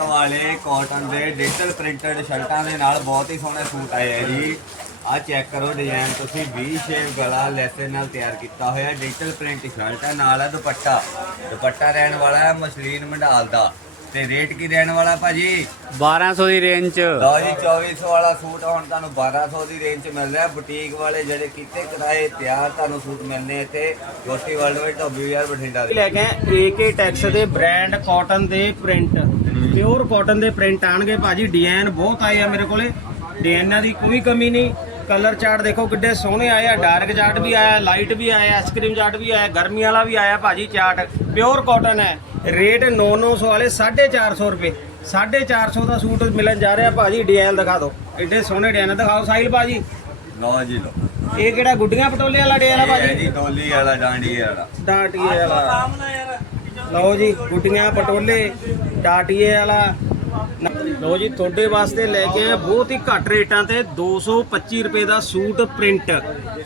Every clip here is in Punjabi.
ਵਾਲੇ ਕਾਟਨ ਦੇ ਡਿਜੀਟਲ ਪ੍ਰਿੰਟਡ ਸ਼ਰਟਾਂ ਦੇ ਨਾਲ ਬਹੁਤ ਹੀ ਸੋਹਣੇ ਸੂਟ ਆਏ ਆ ਜੀ। ਆ ਚੈੱਕ ਕਰੋ ਡਿਜ਼ਾਈਨ ਤੁਸੀਂ 20 ਸ਼ੇਪ ਗਲਾ ਲੈਸੇ ਨਾਲ ਤਿਆਰ ਕੀਤਾ ਹੋਇਆ ਡਿਜੀਟਲ ਪ੍ਰਿੰਟ ਸ਼ਰਟ ਹੈ ਨਾਲ ਹੈ ਦੁਪੱਟਾ। ਦੁਪੱਟਾ ਰਹਿਣ ਵਾਲਾ ਹੈ ਮਸਲੀਨ ਮੰਡਾਲ ਦਾ। ਤੇ ਰੇਟ ਕੀ ਰਹਿਣ ਵਾਲਾ ਭਾਜੀ? 1200 ਦੀ ਰੇਂਜ ਚ ਲਓ ਜੀ 2400 ਵਾਲਾ ਸੂਟ ਹੁਣ ਤੁਹਾਨੂੰ 1200 ਦੀ ਰੇਂਜ 'ਚ ਮਿਲ ਰਿਹਾ। ਬੁਟੀਕ ਵਾਲੇ ਜਿਹੜੇ ਕੀਤੇ ਕਰਾਏ ਤਿਆਰ ਤੁਹਾਨੂੰ ਸੂਟ ਮਿਲਨੇ ਇੱਥੇ। ਗੋਟੀ ਵਰਲਡ ਵਿੱਚ ਢੋਬੀ ਬਠਿੰਡਾ ਦੇ। ਲੈ ਕੇ ਏਕੇ ਟੈਕਸ ਦੇ ਬ੍ਰਾਂਡ ਕਾਟਨ ਦੇ ਪ੍ਰਿੰਟ ਪਿਓਰ ਕਾਟਨ ਦੇ ਪ੍ਰਿੰਟ ਆਣਗੇ ਭਾਜੀ। ਡਿਜ਼ਾਈਨ ਬਹੁਤ ਆਏ ਆ ਮੇਰੇ ਕੋਲੇ। ਡਿਜ਼ਾਈਨਾਂ ਦੀ ਕੋਈ ਕਮੀ ਨਹੀਂ। ਕਲਰ ਚਾਰਟ ਦੇਖੋ ਕਿੱਡੇ ਸੋਹਣੇ ਆਏ ਆ। ਡਾਰਕ ਚਾਰਟ ਵੀ ਆਇਆ ਲਾਈਟ ਵੀ ਆਇਆ ਆਈਸਕ੍ਰੀਮ ਚਾਰਟ ਵੀ ਆਇਆ ਗਰਮੀ ਵਾਲਾ ਵੀ ਆਇਆ ਭਾਜੀ ਚਾਰਟ। ਪਿਓਰ ਕਾਟਨ ਹੈ। ਰੇਟ 9-900 ਵਾਲੇ 450 ਰੁਪਏ। 450 ਦਾ ਸੂਟ ਮਿਲਣ ਜਾ ਰਿਹਾ ਭਾਜੀ। ਡਿਜ਼ਾਈਨ ਦਿਖਾ ਦਿਓ। ਐਡੇ ਸੋਹਣੇ ਡਿਜ਼ਾਈਨ ਦਿਖਾਓ ਸਾਹਿਲ ਭਾਜੀ। ਲਓ ਜੀ ਲਓ। ਇਹ ਕਿਹੜਾ ਗੁੱਡੀਆਂ ਪਟੋਲੇ ਵਾਲਾ ਡਿਜ਼ਾਈਨ ਆ ਭਾਜੀ? ਜੀ ਡੋਲੀ ਵਾਲਾ ਡਾਂਡੀ ਵਾਲਾ। ਡਾਟੀਏ ਵਾਲਾ। ਲਓ ਜੀ, ਗੁੱਡੀਆਂ, ਪਟੋਲੇ, ਡਾਟੀਏ ਵਾਲਾ। ਲਓ ਜੀ, ਤੁਹਾਡੇ ਵਾਸਤੇ ਲੈ ਕੇ ਆਏ ਬਹੁਤ ਹੀ ਘੱਟ ਰੇਟਾਂ ਤੇ 225 ਰੁਪਏ ਦਾ ਸੂਟ ਪ੍ਰਿੰਟ।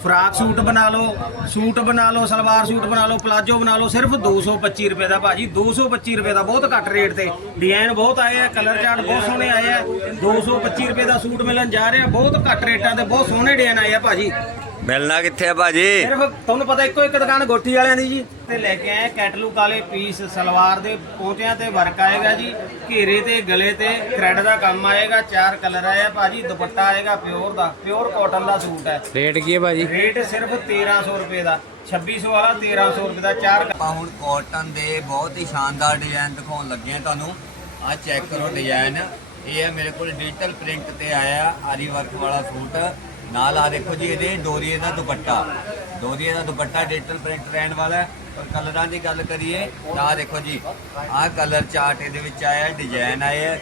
ਫਰਾਕ ਸੂਟ ਬਣਾ ਲਓ, ਸੂਟ ਬਣਾ ਲਓ, ਸਲਵਾਰ ਸੂਟ ਬਣਾ ਲਓ, ਪਲਾਜੋ ਬਣਾ ਲਓ, ਸਿਰਫ 225 ਰੁਪਏ ਦਾ ਭਾਜੀ 225 ਰੁਪਏ ਦਾ ਬਹੁਤ ਘੱਟ ਰੇਟ ਤੇ। ਡਿਜ਼ਾਈਨ ਬਹੁਤ ਆਏ ਆ, ਕਲਰ ਚਾਰਟ ਬਹੁਤ ਸੋਹਣੇ ਆਏ ਆ। 225 ਰੁਪਏ ਦਾ ਸੂਟ ਮਿਲਣ ਜਾ ਰਿਹਾ, ਬਹੁਤ ਘੱਟ ਰੇਟਾਂ ਤੇ ਬਹੁਤ ਸੋਹਣੇ ਡਿਜ਼ਾਈਨ ਆਏ ਆ ਭਾਜੀ। ਮਿਲਣਾ ਕਿੱਥੇ ਆ ਭਾਜੀ? ਸਿਰਫ ਤੁਹਾਨੂੰ ਪਤਾ ਇੱਕੋ ਇੱਕ ਦੁਕਾਨ ਗੋਠੀ ਵਾਲਿਆਂ ਦੀ ਜੀ। ਤੇ ਲੈ ਕੇ ਆਏ ਕੈਟਲੂਕ ਵਾਲੇ ਪੀਸ ਸਲਵਾਰ ਦੇ ਪੋਂਚਿਆਂ ਤੇ ਵਰਕ ਆਏਗਾ ਜੀ। ਘੇਰੇ ਤੇ ਗਲੇ ਤੇ ਥ੍ਰੈਡ ਦਾ ਕੰਮ ਆਏਗਾ ਚਾਰ ਕਲਰ ਆਏ ਆ ਭਾਜੀ ਦੁਪੱਟਾ ਆਏਗਾ ਪਿਓਰ ਦਾ। ਪਿਓਰ ਕਾਟਨ ਦਾ ਸੂਟ ਹੈ। ਰੇਟ ਕੀ ਹੈ ਭਾਜੀ? ਰੇਟ ਸਿਰਫ 1300 ਰੁਪਏ ਦਾ। 2600 ਵਾਲਾ 1300 ਰੁਪਏ ਦਾ ਚਾਰ ਆਪਾਂ ਹੁਣ ਕਾਟਨ ਦੇ ਬਹੁਤ ਹੀ ਸ਼ਾਨਦਾਰ ਡਿਜ਼ਾਈਨ ਦਿਖਾਉਣ ਲੱਗੇ ਆ ਤੁਹਾਨੂੰ। ਆ ਚੈੱਕ ਕਰੋ ਡਿਜ਼ਾਈਨ ਇਹ ਹੈ ਮੇਰੇ ਕੋਲ ਡਿਜੀਟਲ ਪ੍ਰਿੰਟ ਤੇ ਆਇਆ ਆਰੀ ਵਰਕ ਵਾਲਾ ਸੂਟ। ਨਾਲ ਆ ਦੇਖੋ ਜੀ, ਇਹਦੇ ਡੋਰੀਏ ਦਾ ਦੁਪੱਟਾ। ਡੋਰੀਏ ਦਾ ਦੁਪੱਟਾ ਡਿਜੀਟਲ ਪ੍ਰਿੰਟ ਰਹਿਣ ਵਾਲਾ ਹੈ। ਪਰ ਕਲਰਾਂ ਦੀ ਗੱਲ ਕਰੀਏ, ਤਾਂ ਦੇਖੋ ਜੀ, ਆਹ ਕਲਰ ਚਾਰਟ ਇਹਦੇ ਵਿੱਚ ਆਇਆ, ਡਿਜ਼ਾਈਨ ਆਏ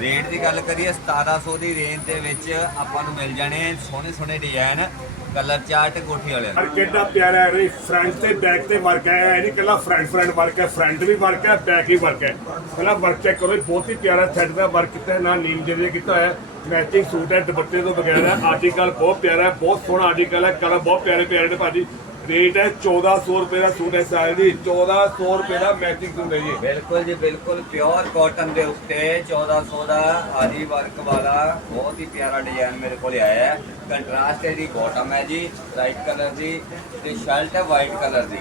ਰੇਟ ਦੀ ਗੱਲ ਕਰੀਏ 1700 ਦੀ ਰੇਂਜ ਦੇ ਵਿੱਚ ਆਪਾਂ ਨੂੰ ਮਿਲ ਜਾਣੇ ਸੋਹਣੇ ਸੋਹਣੇ ਡਿਜ਼ਾਈਨ ਕਲਰ ਚਾਰਟ ਕੋਠੀ ਵਾਲਿਆਂ ਦੇ। ਕਿੰਨਾ ਪਿਆਰਾ ਹੈ ਰੇ ਫਰੰਟ ਤੇ ਬੈਕ ਤੇ ਵਰਕ ਹੈ। ਇਹ ਨਹੀਂ ਕੱਲਾ ਫਰੰਟ ਫਰੰਟ ਵਰਕ ਹੈ ਫਰੰਟ ਵੀ ਵਰਕ ਹੈ ਬੈਕ ਵੀ ਵਰਕ ਹੈ। ਪਹਿਲਾਂ ਵਰਕ ਚੈੱਕ ਕਰੋ ਬਹੁਤ ਹੀ ਪਿਆਰਾ ਥੈਡ ਦਾ ਵਰਕ ਕੀਤਾ ਹੈ, ਨਾ ਨੀਮ ਜਿਹੜੇ ਕੀਤਾ ਹੋਇਆ ਮੈਚਿੰਗ ਸੂਟ ਹੈ, ਦੁਪੱਟੇ ਤੋਂ ਬਗੈਰ ਹੈ। ਆਰਟੀਕਲ ਬਹੁਤ ਪਿਆਰਾ ਹੈ, ਬਹੁਤ ਸੋਹਣਾ ਆਰਟੀਕਲ ਹੈ ਕਲਰ ਬਹੁਤ ਪਿਆਰੇ ਪਿਆਰੇ ਨੇ ਭਾਜੀ। ਰੇਟ ਹੈ 1400 ਰੁਪਏ ਦਾ ਸੂਟ ਹੈ ਸਾਇਦ ਜੀ 1400 ਰੁਪਏ ਦਾ ਮੈਚਿੰਗ ਸੂਟ ਹੈ ਜੀ। ਬਿਲਕੁਲ ਜੀ, ਬਿਲਕੁਲ ਪਿਓਰ ਕਾਟਨ ਦੇ ਉੱਤੇ 1400 ਦਾ ਆਰੀ ਵਰਕ ਵਾਲਾ ਬਹੁਤ ਹੀ ਪਿਆਰਾ ਡਿਜ਼ਾਈਨ ਮੇਰੇ ਕੋਲ ਆਇਆ ਹੈ। ਕੰਟਰਾਸਟ ਇਹਦੀ ਬਾਟਮ ਹੈ ਜੀ ਰਾਈਟ ਕਲਰ ਦੀ ਤੇ ਸ਼ਰਟ ਹੈ ਵਾਈਟ ਕਲਰ ਦੀ।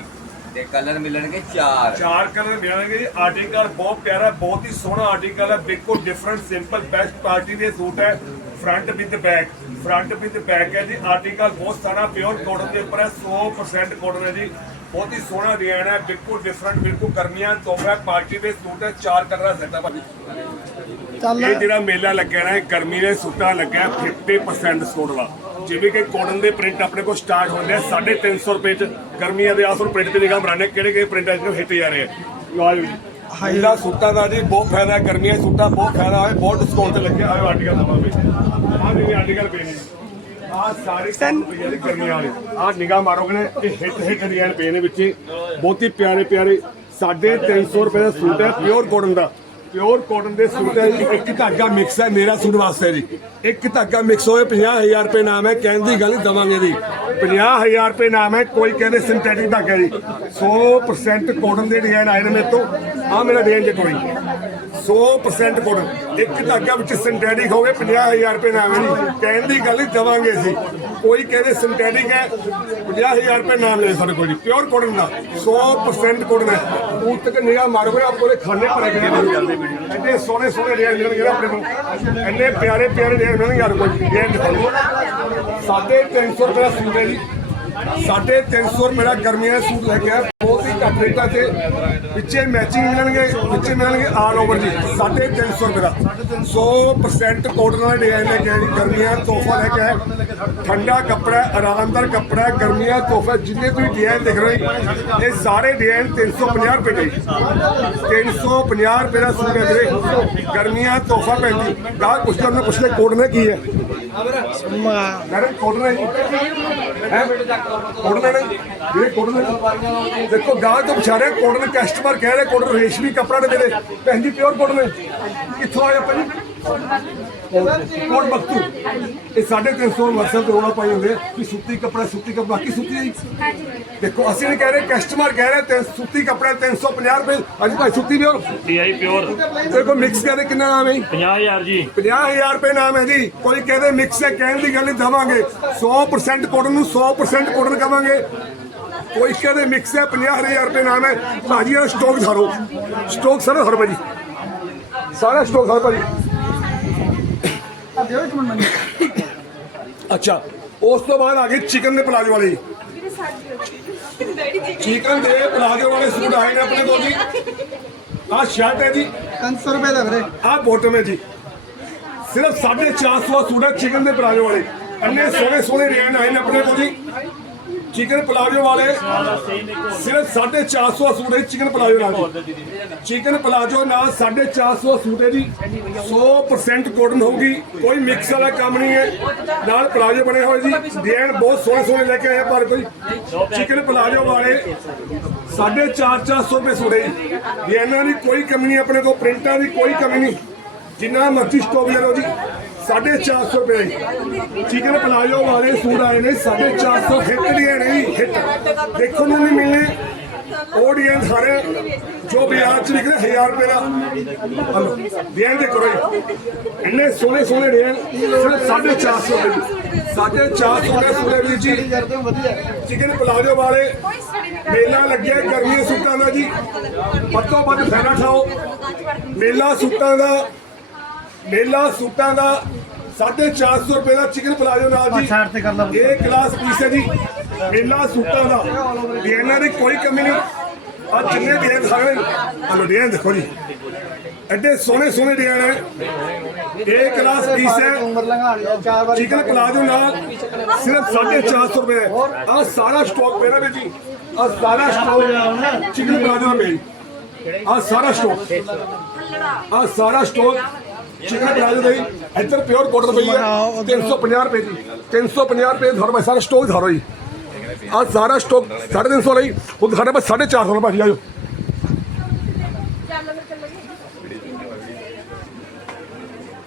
ਤੇ ਕਲਰ ਮਿਲਣਗੇ ਚਾਰ। ਚਾਰ ਕਲਰ ਮਿਲਣਗੇ ਜੀ। ਆਰਟੀਕਲ ਬਹੁਤ ਪਿਆਰਾ ਬਹੁਤ ਹੀ ਸੋਹਣਾ ਆਰਟੀਕਲ ਹੈ। ਬਿਲਕੁਲ ਡਿਫਰੈਂਟ ਸਿੰਪਲ ਬੈਸਟ ਪਾਰਟੀ ਦੇ ਸੂਟ ਹੈ। Front with back front with back ਹੈ ਜੀ। ਆਰਟੀਕਲ ਬਹੁਤ ਸਾਰਾ ਪਿਓਰ ਕਾਟਨ ਦੇ ਉੱਪਰ ਹੈ। 100% ਕਾਟਨ ਹੈ ਜੀ। ਬਹੁਤ ਹੀ ਸੋਹਣਾ ਡਿਜ਼ਾਈਨ ਹੈ। ਬਿਲਕੁਲ ਡਿਫਰੈਂਟ ਬਿਲਕੁਲ ਗਰਮੀਆਂ ਤੋਹਫਾ ਪਾਰਟੀ ਦੇ ਸੂਟ ਹੈ। ਚਾਰ ਕਲਰ ਦਾ ਸੈਟ ਹੈ ਭਾਜੀ ਇਹ ਜਿਹੜਾ ਮੇਲਾ ਲੱਗਿਆ ਨਾ ਇਹ ਗਰਮੀ ਦੇ ਸੂਟਾਂ ਲੱਗਿਆ 50% ਡਿਸਕਾਊਂਟ ਵਾਲਾ ਜਿਵੇਂ ਕਿ ਕਾਟਨ ਦੇ ਪ੍ਰਿੰਟ ਆਪਣੇ ਕੋਲ ਸਟਾਰਟ ਹੁੰਦੇ ਆ 350 ਰੁਪਏ ਚ ਗਰਮੀਆਂ ਦੇ ਆਸਰ ਪ੍ਰਿੰਟ ਤੇ ਨਿਗਾਹ ਬਣਾਣੇ ਕਿਹੜੇ ਕਿਹੜੇ ਪ੍ਰਿੰਟ ਅੱਜ ਹਿੱਟ ਜਾ ਰਹੇ ਆ। ਲਓ ਜੀ। ਇਹਦਾ ਸੂਟਾਂ ਦਾ ਜੀ ਬਹੁਤ ਫਾਇਦਾ ਹੈ ਗਰਮੀਆਂ ਸੂਟਾਂ ਬਹੁਤ ਫਾਇਦਾ ਹੋਇਆ ਬਹੁਤ ਡਿਸਕਾਊਂਟ ਤੇ ਲੱਗਿਆ ਹੋਇਆ ਆਰਟੀਕਲ ਨਵਾਂ ਵਿੱਚ ਆਹ ਵੀ ਆਰਟੀਕਲ ਪਏ ਨੇ ਆਹ ਸਾਰੀ ਦੀ ਗਰਮੀਆਂ ਵਾਲੇ। ਆਹ ਨਿਗਾਹ ਮਾਰੋਗੇ ਨਾ ਇਹ ਹਿੱਟ ਹਿੱਟ ਡਿਜ਼ਾਈਨ ਪਏ ਨੇ ਵਿੱਚ। ਬਹੁਤ ਹੀ ਪਿਆਰੇ ਪਿਆਰੇ 350 ਰੁਪਏ ਦਾ ਸੂਟ ਹੈ ਪਿਓਰ ਕਾਟਨ ਦਾ। ਪਿਓਰ ਕਾਟਨ ਦੇ ਸੂਟ ਹੈ ਜੀ। ਇੱਕ ਧਾਗਾ ਮਿਕਸ ਹੈ ਮੇਰਾ ਸੂਟ ਵਾਸਤੇ ਜੀ। ਇੱਕ ਧਾਗਾ ਮਿਕਸ ਹੋਏ 50000 ਰੁਪਏ ਨਾਮ ਹੈ। ਕਹਿਣ ਦੀ ਗੱਲ ਨਹੀਂ ਦਵਾਂਗੇ ਜੀ। 50000 ਰੁਪਏ ਨਾਮ ਹੈ, ਕੋਈ ਕਹਿੰਦੇ ਸਿੰਥੈਟਿਕ ਧਾਗਾ ਜੀ। 100% ਕਾਟਨ ਦੇ ਡਿਜ਼ਾਈਨ ਆਏ ਨੇ ਮੇਰੇ ਤੋਂ। ਆ ਮੇਰਾ ਡਿਜ਼ਾਈਨ ਜੇ। ਕੋਈ 100% ਕਾਟਨ। ਇੱਕ ਧਾਗਾ ਵਿੱਚ ਸਿੰਥੈਟਿਕ ਹੋਵੇ 50000 ਰੁਪਏ ਨਾਮ ਹੈ ਜੀ। ਕਹਿਣ ਦੀ ਗੱਲ ਨਹੀਂ ਦਵਾਂਗੇ ਜੀ। ਕੋਈ ਕਹਿੰਦੇ ਸਿੰਥੈਟਿਕ ਹੈ 50000 ਰੁਪਏ ਨਾਮ ਲੈ ਸਾਡੇ ਕੋਲ ਜੀ। ਪਿਓਰ ਕਾਟਨ ਦਾ। 100% ਕਾਟਨ ਹੈ। ਉਹ ਤੱਕ ਨਿਗਾਹ ਮਾਰੋਗੇ ਆਪਕੋ ਦੇ ਖਾਨੇ ਭਰੇ ਗਏ ਨੇ ਇੰਨੇ ਸੋਹਣੇ ਸੋਹਣੇ ਡਿਜ਼ਾਈਨ ਮਿਲਣਗੇ ਆਪਣੇ ਕੋਲ। ਇੰਨੇ ਪਿਆਰੇ ਪਿਆਰੇ ਡਿਜ਼ਾਈਨ ਮਿਲਣਗੇ ਯਾਰ ਕੋਈ ਦਿਖਾਓ ਸਾਢੇ 300 ਰੁਪਏ ਸੂਟ ਹੈ ਜੀ। ਸਾਢੇ 300 ਰੁਪਏ ਦਾ ਗਰਮੀਆਂ ਦਾ ਸੂਟ ਲੈ ਕੇ ਬਹੁਤ ਹੀ ਘੱਟ ਰੇਟਾਂ ਤੇ ਵਿੱਚੇ ਮੈਚਿੰਗ ਮਿਲਣਗੇ ਵਿੱਚੇ ਮਿਲਣਗੇ ਆਲ ਓਵਰ ਜੀ, ਸਾਢੇ 300 ਰੁਪਏ ਦਾ। 100% ਕੋਟਨ ਵਾਲਾ ਡਿਜ਼ਾਈਨ ਲੈ ਕੇ ਆਏ ਜੀ, ਗਰਮੀਆਂ ਤੋਹਫਾ ਲੈ ਕੇ ਆਏ। ਠੰਡਾ ਕੱਪੜਾ, ਆਰਾਮਦਾਰ ਕੱਪੜਾ, ਗਰਮੀਆਂ ਤੋਹਫਾ, ਜਿੰਨੇ ਤੁਸੀਂ ਡਿਜ਼ਾਈਨ ਦੇਖ ਰਹੇ ਇਹ ਸਾਰੇ ਡਿਜ਼ਾਈਨ 350 ਰੁਪਏ ਦੇ 350 ਰੁਪਏ ਦਾ ਸੂਟ ਹੈ ਵੀਰੇ। ਗਰਮੀਆਂ ਤੋਹਫਾ ਪੈਂਦੀ ਗਾਹ ਪੁੱਛਦਾ ਉਹਨੇ ਪੁੱਛਦੇ ਕੋਟ ਕੀ ਹੈ? ਮੈਡਮ ਕੋਟ ਨੇ ਹੈ? ਵੀਰੇ ਕੋਟ ਦੇਖੋ ਗਾਹ ਤੋਂ ਵਿਚਾਰੇ ਕੋਟ ਨੇ ਕਸਟਮਰ ਕਹਿ ਰਹੇ ਕੋਟ ਰੇਸ਼ਮੀ ਕੱਪੜਾ ਨੇ ਮੇਰੇ। ਭੈਣ ਜੀ ਪਿਓਰ ਕੋਟ ਨੇ। ਕਿੱਥੋਂ ਆਇਆ ਭਾਜੀ ਕੋਟ ਬਖਤੂ। ਇਹ 350 ਮਕਸਦ ਤੇ ਰੋਲਾ ਪਾਈ ਹੁੰਦੇ ਕਿ ਸੁੱਤੀ ਕੱਪੜਾ ਸੁੱਤੀ ਕੱਪੜਾ ਬਾਕੀ ਸੁੱਤੀ। ਦੇਖੋ ਅਸੀਂ ਨਹੀਂ ਕਹਿ ਰਹੇ ਕਸਟਮਰ ਕਹਿ ਰਹੇ ਤੇ ਸੁੱਤੀ ਕੱਪੜਾ 350 ਰੁਪਏ। ਹਾਂਜੀ ਭਾਈ ਸੁੱਤੀ ਵੀ ਹੋਰ ਟੀਆਈ ਪਿਓਰ ਦੇਖੋ ਮਿਕਸ ਕਰਦੇ ਕਿੰਨਾ ਨਾਮ ਹੈ ਜੀ? 50000 ਜੀ। 50000 ਰੁਪਏ ਨਾਮ ਹੈ ਜੀ। ਕੋਈ ਕਹਦੇ ਮਿਕਸ ਹੈ ਕਹਿਣ ਦੀ ਗੱਲ ਨਹੀਂ ਦਵਾਂਗੇ। 100% ਕੋਟਨ ਨੂੰ 100% ਕੋਟਨ ਕਵਾਂਗੇ ਕੋਈ ਕਹਦੇ ਮਿਕਸ ਹੈ 50000 ਰੁਪਏ ਨਾਮ ਹੈ। ਭਾਜੀ ਇਹ ਸਟਾਕ ਧਾਰੋ ਸਟਾਕ ਸਾਰਾ ਧਾਰੋ ਭਾਜੀ। ਸਾਰਾ ਸਟਾਕ ਧਾਰੋ ਭਾਜੀ। ਅੱਛਾ ਉਸ ਤੋਂ ਬਾਅਦ ਆ ਗਏ ਚਿਕਨ ਦੇ ਪਲਾਜੋ ਵਾਲੇ। ਚਿਕਨ ਦੇ ਪਲਾਜੋ ਵਾਲੇ ਸੂਟ ਆਏ ਨੇ ਆਪਣੇ ਕੋਲ ਜੀ। ਆਹ ਸ਼ਰਟ ਹੈ ਜੀ। 500 ਰੁਪਏ ਦਾ ਵੀਰੇ। ਆਹ ਬੋਟਮ ਹੈ ਜੀ। ਸਿਰਫ 450 ਸੂਟ ਹੈ ਚਿਕਨ ਦੇ ਪਲਾਜੋ ਵਾਲੇ। ਅੰਨੇ ਸੋਹਣੇ ਸੋਹਣੇ ਰੇਨ ਆਏ ਨੇ ਆਪਣੇ ਕੋਲ ਜੀ। ਚਿਕਨ ਪਲਾਜੋ ਵਾਲੇ। ਸਿਰਫ 450 ਸੂਟ ਹੈ ਚਿਕਨ ਪਲਾਜੋ ਨਾਲ ਜੀ। ਚਿਕਨ ਪਲਾਜੋ ਨਾਲ 450 ਸੂਟ ਹੈ ਜੀ। 100% ਕਾਟਨ ਹੋਊਗੀ, ਕੋਈ ਮਿਕਸ ਵਾਲਾ ਕੰਮ ਨਹੀਂ ਹੈ। ਨਾਲ ਪਲਾਜੋ ਬਣੇ ਹੋਏ ਜੀ। ਡਿਜ਼ਾਈਨ ਬਹੁਤ ਸੋਹਣੇ ਸੋਹਣੇ ਲੈ ਕੇ ਆਏ ਪਰ ਕੋਈ ਚਿਕਨ ਪਲਾਜੋ ਵਾਲੇ 450 ਰੁਪਏ ਸੂਟ ਹੈ ਜੀ। ਡਿਜ਼ਾਈਨਾਂ ਦੀ ਕੋਈ ਕਮੀ ਨਹੀਂ, ਆਪਣੇ ਕੋਲ ਪ੍ਰਿੰਟਾਂ ਦੀ ਕੋਈ ਕਮੀ ਨਹੀਂ। ਜਿੰਨਾ ਮਰਜ਼ੀ ਸਟਾਕ ਲੈ ਲਓ ਜੀ। 450 ਰੁਪਏ। ਚਿਕਨ ਪਲਾਜੋ ਵਾਲੇ ਸੂਟ ਆਏ ਨੇ 450 ਹਿੱਟ ਦੀਆਂ ਨਹੀਂ, ਹਿੱਟ। ਦੇਖਣ ਨੂੰ ਨਹੀਂ ਮਿਲਨੇ ਆਡੀਅנס ਸਾਰੇ ਜੋ ਬਾਜ਼ਾਰ ਚ ਨਿਕਲੇ 1000 ਰੁਪਏ ਦਾ। ਹਲੋ ਦੇਣ ਦੇ ਕਰੋ ਇੰਨੇ ਸੋਹਣੇ ਸੋਹਣੇ ਡਿਜ਼ਾਈਨ ਸਿਰਫ 450 ਰੁਪਏ। ਦੀ 450 ਰੁਪਏ ਸੂਟ ਵੀਰ ਜੀ। ਚਿਕਨ ਪਲਾਜੋ ਵਾਲੇ। ਮੇਲਾ ਲੱਗਿਆ ਗਰਮੀਆਂ ਸੂਟਾਂ ਦਾ ਜੀ। ਪੱਤੋ ਵੱਧ ਫਾਇਦਾ ਖਾਓ ਮੇਲਾ ਸੂਟਾਂ ਦਾ ਮੇਲਾ ਸੂਟਾਂ ਦਾ 450 ਰੁਪਏ ਦਾ ਚਿਕਨ ਪਲਾਜੋ ਨਾਲ ਜੀ। ਸਾਈਡ ਤੇ ਕਰ ਲਾ ਇਹ ਕਲਾਸ ਪੀਸ ਹੈ ਜੀ। ਮੇਲਾ ਸੂਟਾਂ ਦਾ। ਡਿਜ਼ਾਈਨਾਂ ਦੀ ਕੋਈ ਕਮੀ ਨਹੀਂ। ਆ ਜਿੰਨੇ ਡਿਜ਼ਾਈਨ ਸਾਰੇ ਹਲੋ ਡਿਜ਼ਾਈਨ ਦੇਖੋ ਜੀ। ਐਡੇ ਸੋਹਣੇ ਸੋਹਣੇ ਡਿਜ਼ਾਈਨ ਹੈ। ਇਹ ਕਲਾਸ ਪੀਸ ਹੈ। ਚਿਕਨ ਪਲਾਜੋ ਨਾਲ। ਸਿਰਫ 450 ਰੁਪਏ। ਆ ਸਾਰਾ ਸਟਾਕ ਮੇਰਾ ਵਿੱਚ ਜੀ। ਆ ਸਾਰਾ ਸਟਾਕ ਚਿਕਨ ਪਲਾਜੋ ਮੇਰੀ। ਆ ਸਾਰਾ ਸਟਾਕ ਆ ਸਾਰਾ ਸਟਾਕ ਚਿਕਨ ਪਲਾਜੋ ਦਾ ਇੱਧਰ ਪਿਓਰ ਕੋਟਨ ਪਈ ਹੈ। 350 ਰੁਪਏ ਦੀ। 350 ਰੁਪਏ ਧਰੋ ਭਾਈ ਸਾਰਾ ਸਟਾਕ ਧਰੋ ਜੀ। ਆ ਸਾਰਾ ਸਟਾਕ 350 ਲਈ। ਉਹ ਸਾਡੇ ਪਾਸ 450 ਦਾ ਭਾਜੀ ਆਜੋ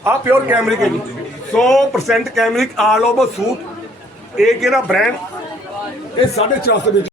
ਆ ਪਿਓਰ ਕੈਮਰਿਕ ਹੈ ਜੀ। 100% ਕੈਮਰਿਕ ਆਲ ਓਵਰ ਸੂਟ। ਇਹ ਕਿਹੜਾ ਬ੍ਰਾਂਡ ਇਹ 450 ਦੇ